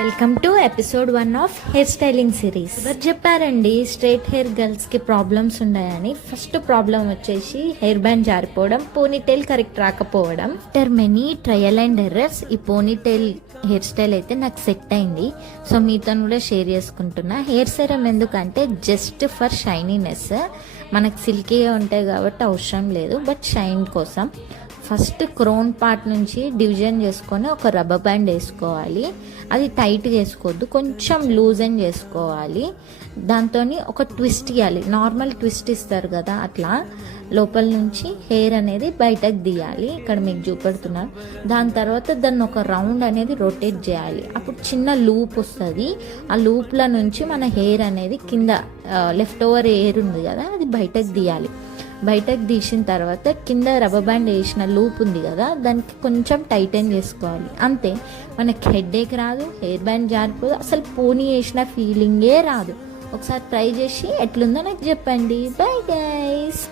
Welcome to episode 1 of hair styling series. ఎవరు చెప్పారండి straight hair girls కి problems ఉన్నాయని? ఫస్ట్ ప్రాబ్లం వచ్చేసి హెయిర్ బ్యాండ్ జారిపోవడం, పోనీటైల్ కరెక్ట్ రాకపోవడం. After many trial and errors ఈ ponytail hair style అయితే నాకు సెట్ అయింది. సో మీతో కూడా షేర్ చేసుకుంటున్నా. హెయిర్ సెరం ఎందుకంటే జస్ట్ ఫర్ షైనీనెస్. మనకు సిల్కీగా ఉంటాయి కాబట్టి అవసరం లేదు, బట్ షైన్ కోసం ఫస్ట్ క్రోన్ పార్ట్ నుంచి డివిజన్ చేసుకొని ఒక రబ్బర్ బ్యాండ్ వేసుకోవాలి. అది టైట్గా వేసుకోవద్దు, కొంచెం లూజన్ చేసుకోవాలి. దాంతో ఒక ట్విస్ట్ ఇవ్వాలి, నార్మల్ ట్విస్ట్ ఇస్తారు కదా అట్లా లోపల నుంచి హెయిర్ అనేది బయటకు తీయాలి. ఇక్కడ మీకు చూపెడుతున్నాను. దాని తర్వాత దాన్ని ఒక రౌండ్ అనేది రొటేట్ చేయాలి. అప్పుడు చిన్న లూప్ వస్తుంది. ఆ లూప్ల నుంచి మన హెయిర్ అనేది కింద లెఫ్ట్ ఓవర్ హెయిర్ ఉంది కదా అది బయటకు తీయాలి. బయటకు తీసిన తర్వాత కింద రబ్బర్ బ్యాండ్ వేసిన లూప్ ఉంది కదా దానికి కొంచెం టైటన్ చేసుకోవాలి. అంతే, మనకి హెడేక్ రాదు, హెయిర్ బ్యాండ్ జారిపోదు, అసలు పోనీ వేసిన ఫీలింగే రాదు. ఒకసారి ట్రై చేసి ఎట్లుందో నాకు చెప్పండి. Bye guys.